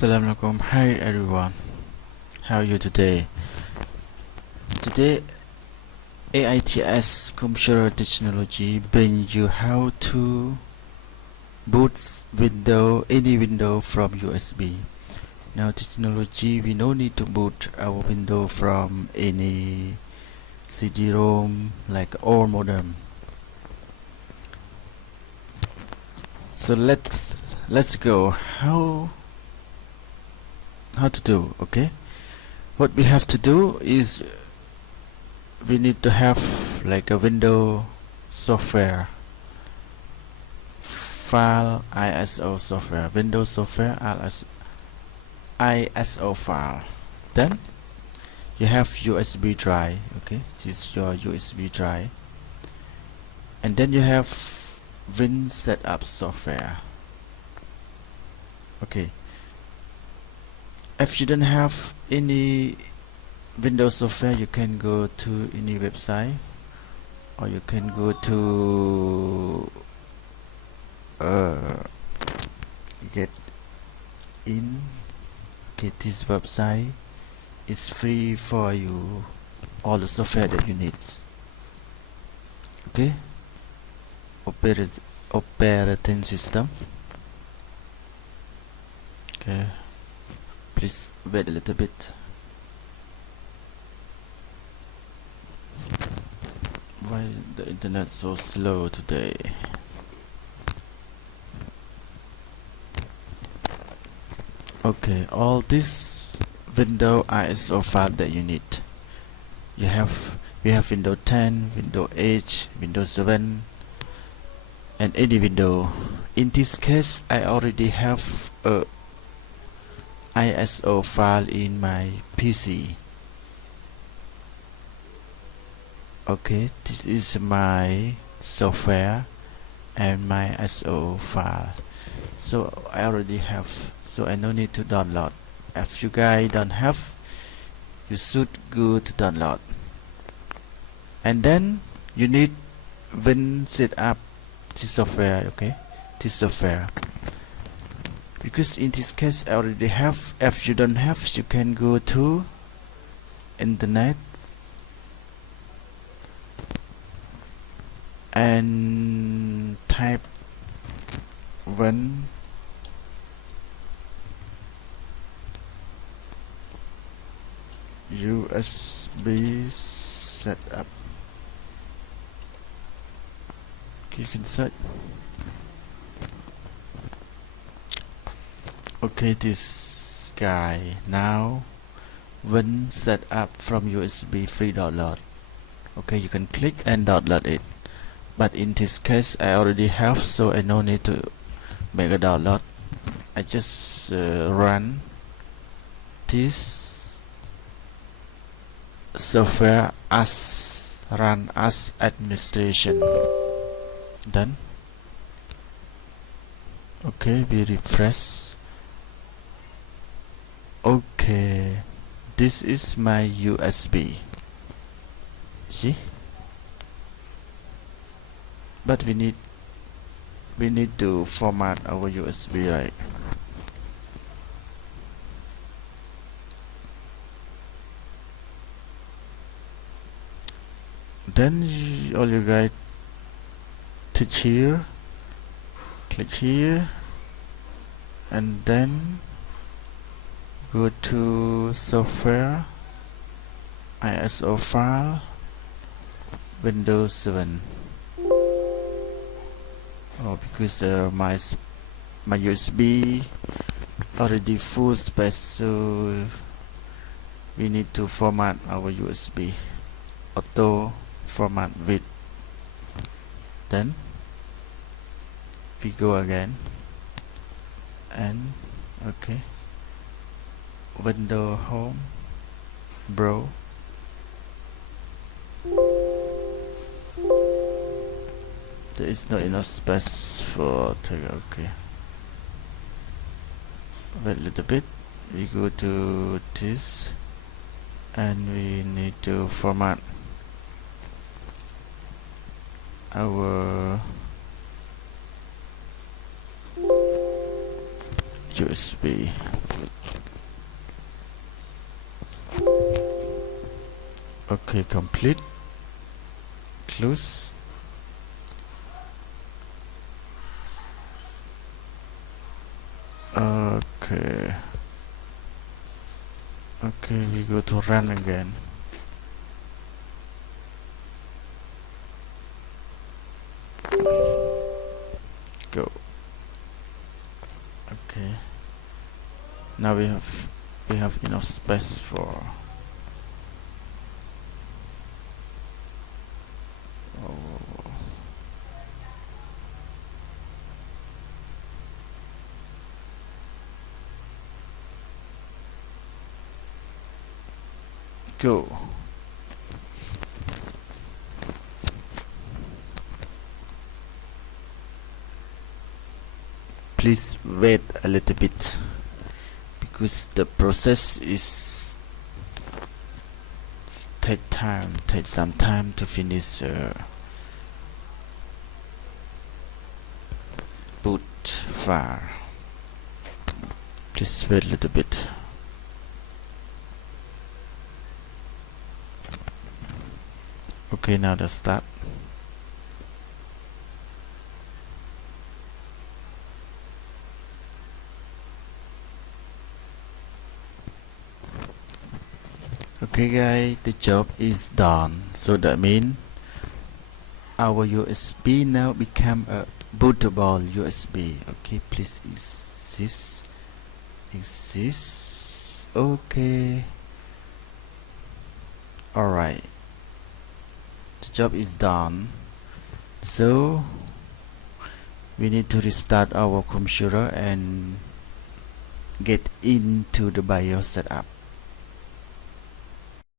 Assalamualaikum. Hi everyone. How are you today? Today AITS Computer Technology brings you how to boot any window from USB. Now technology, we no need to boot our window from any CD-ROM like old modem. So let's go how to do. Okay, what we have to do is we need to have like a window software file, ISO software, Windows software ISO file. Then you have USB drive. Okay, this is your USB drive, and then you have Win setup software. Okay, if you don't have any Windows software, you can go to any website, or you can go to get in. Okay, this website is free for you, all the software that you need. Okay, operating system. Okay, please wait a little bit. Why the internet so slow today? Okay, all this window ISO file that you need. We have Windows 10, Windows 8, Windows 7, and any window. In this case, I already have a ISO file in my PC. Okay, this is my software and my ISO file. So I already have, so I no need to download. If you guys don't have, you should go to download. And then you need Win setup this software. Okay, this software, because in this case I already have. If you don't have, you can go to internet and type Win USB setup. You can search. Okay, this guy now Win setup from USB free download. Okay, you can click and download it, but in this case I already have, so I no need to make a download. I just run this software as run as administration. Done. Okay, we refresh. Okay, this is my USB. See, but we need to format our USB, right? Then all you guys touch here, click here, and then go to software, ISO file, Windows 7. Oh, because my USB already full space, so we need to format our USB. Auto format with. Then we go again and okay, window home, bro. There is not enough space for okay. Wait a little bit. We go to this and we need to format our USB. Okay, complete. Close. Okay. Okay, we go to run again. Go. Okay. Now we have enough space for go. Please wait a little bit because the process is take some time to finish boot file. Please wait a little bit. Okay, now let's start. Okay guys, the job is done. So that means our USB now become a bootable USB. Okay, please exist. Okay. Alright. The job is done. So we need to restart our computer and get into the BIOS setup.